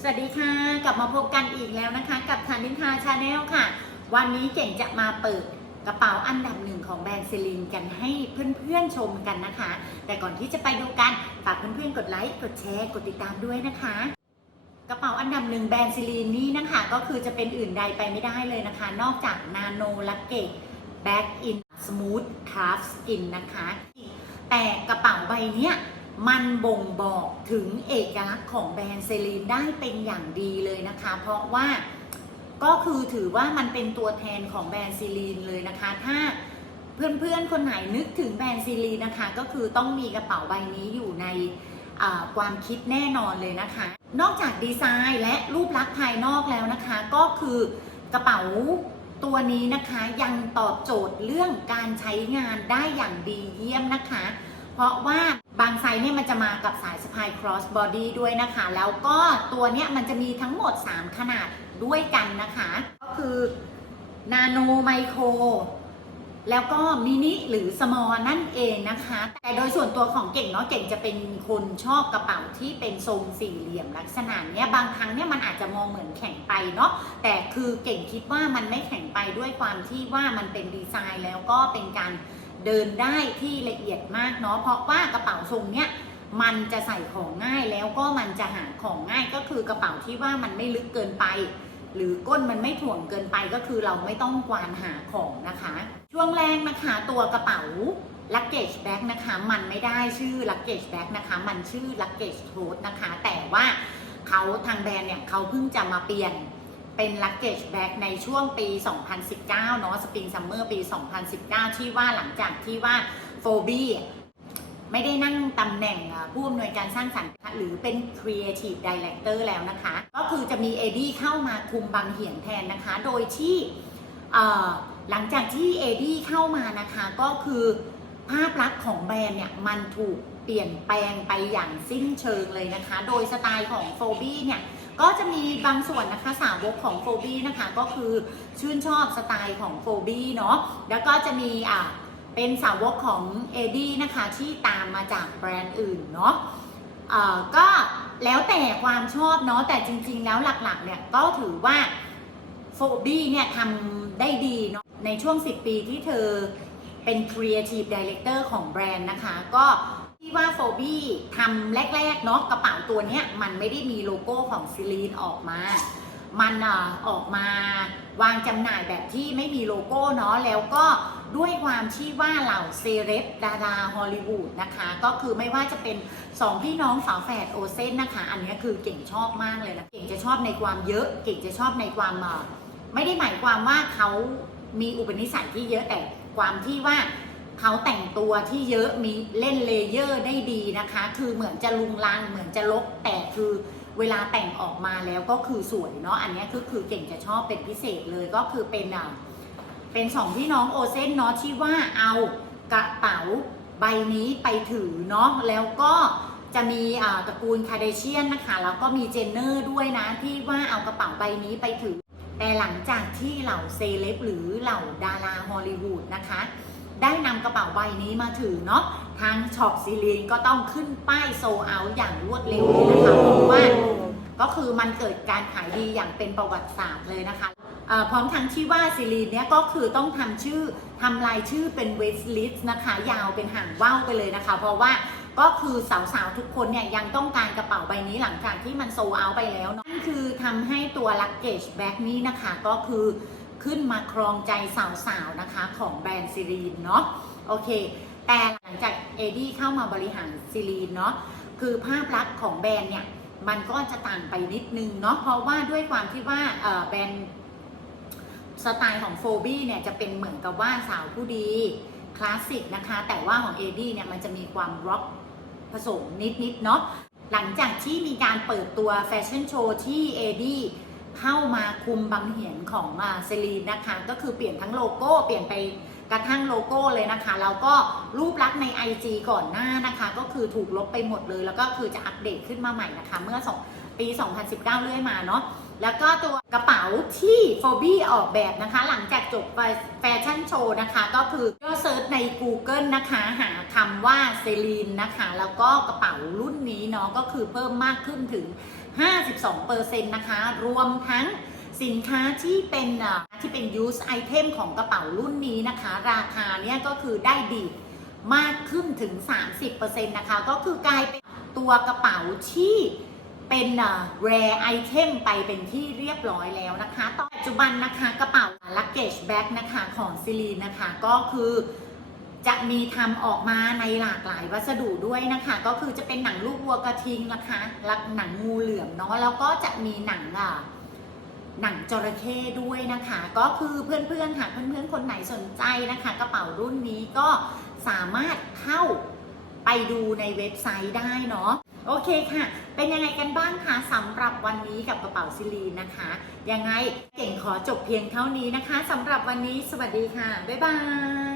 สวัสดีค่ะ กลับมาพบกันอีกแล้วนะคะ กับทานินทาชาแนลค่ะ วันนี้เก่งจะมาเปิดกระเป๋าอันดับหนึ่งของแบรนด์เซลินกันให้เพื่อนๆชมกันนะคะ แต่ก่อนที่จะไปดูกันฝากเพื่อนๆกดไลค์กดแชร์กดติดตามด้วยนะคะ กระเป๋าอันดับหนึ่งแบรนด์ซิลีนนี่นะคะ ก็คือจะเป็นอื่นใดไปไม่ได้เลยนะคะ นอกจากนาโนลักเกตแบ็กอินสมูทคราฟสกินนะคะ แต่กระเป๋าใบเนี้ย มันบ่งบอกถึงเอกลักษณ์ของแบรนด์เซลีนได้เป็นอย่างดีเลยนะคะ เพราะว่าก็คือถือว่ามันเป็นตัวแทนของแบรนด์ซีลีนเลยนะคะ ถ้าเพื่อนๆ คนไหนนึกถึงแบรนด์ซีลีนนะคะ ก็คือต้องมีกระเป๋าใบนี้อยู่ในความคิดแน่นอนเลยนะคะ นอกจากดีไซน์และรูปลักษณ์ภายนอกแล้วนะคะ ก็คือกระเป๋าตัวนี้นะคะยังตอบโจทย์เรื่องการใช้งานได้อย่างดีเยี่ยมนะคะ เพราะว่าบางไซส์เนี่ยมันจะมากับสายสะพาย cross body ด้วยนะคะ แล้วก็ตัวเนี้ยมันจะมีทั้งหมด 3 ขนาดด้วยกันนะคะ ก็คือนาโนไมโครแล้วก็มินิหรือสมอลนั่นเองนะคะ แต่โดยส่วนตัวของเก่งเนาะเก่งจะเป็นคนชอบกระเป๋าที่เป็นทรงสี่เหลี่ยมลักษณะเนี้ยบางครั้งเนี่ยมันอาจจะมองเหมือนแข็งไปเนาะแต่คือเก่งคิดว่ามันไม่แข็งไปด้วยความที่ว่ามันเป็นดีไซน์แล้วก็เป็นการ เดินได้ที่ละเอียดมากเนาะเพราะว่ากระเป๋าทรงเนี้ยมันจะใส่ของง่ายแล้วก็มันจะหาของง่ายก็คือกระเป๋าที่ว่ามันไม่ลึกเกินไป หรือก้นมันไม่ถ่วงเกินไปก็คือเราไม่ต้องกวานหาของนะคะ ช่วงแรกนะคะตัวกระเป๋า luggage bag นะคะ มันไม่ได้ชื่อ luggage bag นะคะ มันชื่อ luggage tote นะคะ แต่ว่าเขาทางแบรนด์เนี่ยเขาเพิ่งจะมาเปลี่ยน เป็น luggage bag ในช่วงปี 2019 เนาะ spring summer ปี 2019 ที่ว่าหลังจากที่ว่าโฟบีไม่ได้นั่งตำแหน่งผู้อำนวยการสร้างสรรค์หรือเป็น Creative Director แล้วนะคะ ก็คือจะมีเอดี้เข้ามาคุมบางเหียนแทนนะคะ โดยที่หลังจากที่เอดี้เข้ามานะคะก็คือ ภาพลักษณ์ของแบรนด์เนี่ยมันถูกเปลี่ยนแปลงไปอย่างสิ้นเชิงเลยนะคะ โดยสไตล์ของโฟบี้เนี่ยก็จะมีบางส่วนนะคะสาวกของโฟบี้นะคะก็คือชื่นชอบสไตล์ของโฟบี้เนาะแล้วก็จะมีอ่าเป็นสาวกของเอดี้นะคะที่ตามมาจากแบรนด์อื่นเนาะอ่อก็แล้วแต่ความชอบเนาะแต่จริง ๆ แล้วหลักๆเนี่ยก็ถือว่าโฟบี้เนี่ยทำได้ดีเนาะในช่วง 10 ปีที่เธอ เป็น Creative Director ของแบรนด์นะคะ ก็ที่ว่าโฟบี้ทำแรก ๆ เนาะกระเป๋าตัวเนี้ย มันไม่ได้มีโลโก้ของซิลีนออกมา มันอออกมาวางจำหน่ายแบบที่ไม่มีโลโก้เนาะแล้วก็ด้วยความที่ว่าเหล่าเซเลบดาราฮอลลีวูดนะคะ ก็คือไม่ว่าจะเป็นสองพี่น้องฝาแฝดโอเซนนะคะ อันนี้คือเก่งชอบมากเลยนะเก่งจะชอบในความเยอะเก่งจะชอบในความเอ่อไม่ได้หมายความว่าเขามีอุปนิสัยที่เยอะแต่ ความที่ว่าเขาแต่งตัวที่เยอะมีเล่นเลเยอร์ได้ดีนะคะ คือเหมือนจะลุงลังเหมือนจะลกแต่คือเวลาแต่งออกมาแล้วก็คือสวยเนาะอันนี้คือคือเก่งจะชอบเป็นพิเศษเลยก็คือเป็นอะเป็นสองพี่น้องโอเซนเนาะที่ว่าเอากระเป๋าใบนี้ไปถือเนาะแล้วก็จะมีตระกูลคาเดเชียนนะคะ แล้วก็มีเจนเนอร์ด้วยนะที่ว่าเอากระเป๋าใบนี้ไปถือ แต่หลังจากที่เหล่าเซเลบหรือเหล่าดาราฮอลลีวูดนะคะ ได้นำกระเป๋าใบนี้มาถือเนาะทางช็อปซีลีนก็ต้องขึ้นป้ายโซเอาอย่างรวดเร็วเลยนะคะเพราะว่าก็คือมันเกิดการขายดีอย่างเป็นประวัติศาสตร์เลยนะคะอ่อพร้อมทั้งที่ว่าซีรีนเนี้ยก็คือต้องทำชื่อทำลายชื่อเป็นเวสลิสนะคะ ยาวเป็นห่างว่าวไปเลยนะคะ เพราะว่า ก็คือสาวๆทุกคนเนี่ยยังต้องการกระเป๋าใบนี้หลังจากที่มันโซเอาไปแล้วเนาะนั่นคือทำให้ตัว luggage bag นี้นะคะก็คือขึ้นมาครองใจสาวๆนะคะของแบรนด์ซีรีนเนาะโอเค แต่หลังจากเอดี้เข้ามาบริหารซีรีนเนาะคือภาพลักษณ์ของแบรนด์เนี่ยมันก็จะต่างไปนิดนึงเนาะเพราะว่าด้วยความที่ว่าแบรนด์สไตล์ของโฟบี้เนี่ยจะเป็นเหมือนกับว่าสาวผู้ดีคลาสสิกนะคะ แต่ว่าของเอดี้เนี่ยมันจะมีความร็อก ผสมนิดๆเนาะหลังจากที่มีการเปิดตัวแฟชั่นโชว์ที่เอดี้เข้ามาคุมบางเหียนของเซรีนนะคะ ก็คือเปลี่ยนทั้งโลโก้เปลี่ยนไปกระทั่งโลโก้เลยนะคะ แล้วก็รูปลักษณ์ใน IG ก่อนหน้านะคะ ก็คือถูกลบไปหมดเลย แล้วก็คือจะอัปเดตขึ้นมาใหม่นะคะ เมื่อสองปี 2019 เรื่อยมาเนาะ แล้วก็ตัวกระเป๋าที่โฟบี้ออกแบบนะคะ หลังจากจบแฟชั่นโชว์นะคะ ก็คือก็เซิร์ชใน Google นะคะ หาคำว่าเซรีนนะคะ แล้วก็กระเป๋ารุ่นนี้เนาะก็คือเพิ่มมากขึ้นถึง 52%นะคะ รวมทั้งสินค้าที่เป็นที่เป็น use item ของกระเป๋ารุ่นนี้นะคะ ราคาเนี่ยก็คือได้ดีมากขึ้นถึง 30%นะคะ ก็คือกลายเป็นตัวกระเป๋าที่ เป็นอ่า rare item ไปเป็นที่เรียบร้อยแล้วนะคะต่อปัจจุบันนะคะกระเป๋า luggage bag นะคะของซิลีนนะคะ ก็คือจะมีทำออกมาในหลากหลายวัสดุด้วยนะคะ ก็คือจะเป็นหนังลูกวัวกระทิงนะคะล้วหนังงูเหลือมเนาะแล้วก็จะมีหนังอะหนังจระเข้ด้วยนะคะ ก็คือเพื่อนๆค่ะเพื่อนๆคนไหนสนใจนะคะ กระเป๋ารุ่นนี้ก็สามารถเข้า ไปดูในเว็บไซต์ได้เนาะโอเคค่ะ เป็นยังไงกันบ้างคะสำหรับวันนี้กับกระเป๋าซิลีนนะคะ ยังไงเก่งขอจบเพียงเท่านี้นะคะสำหรับวันนี้สวัสดีค่ะ บ๊ายบาย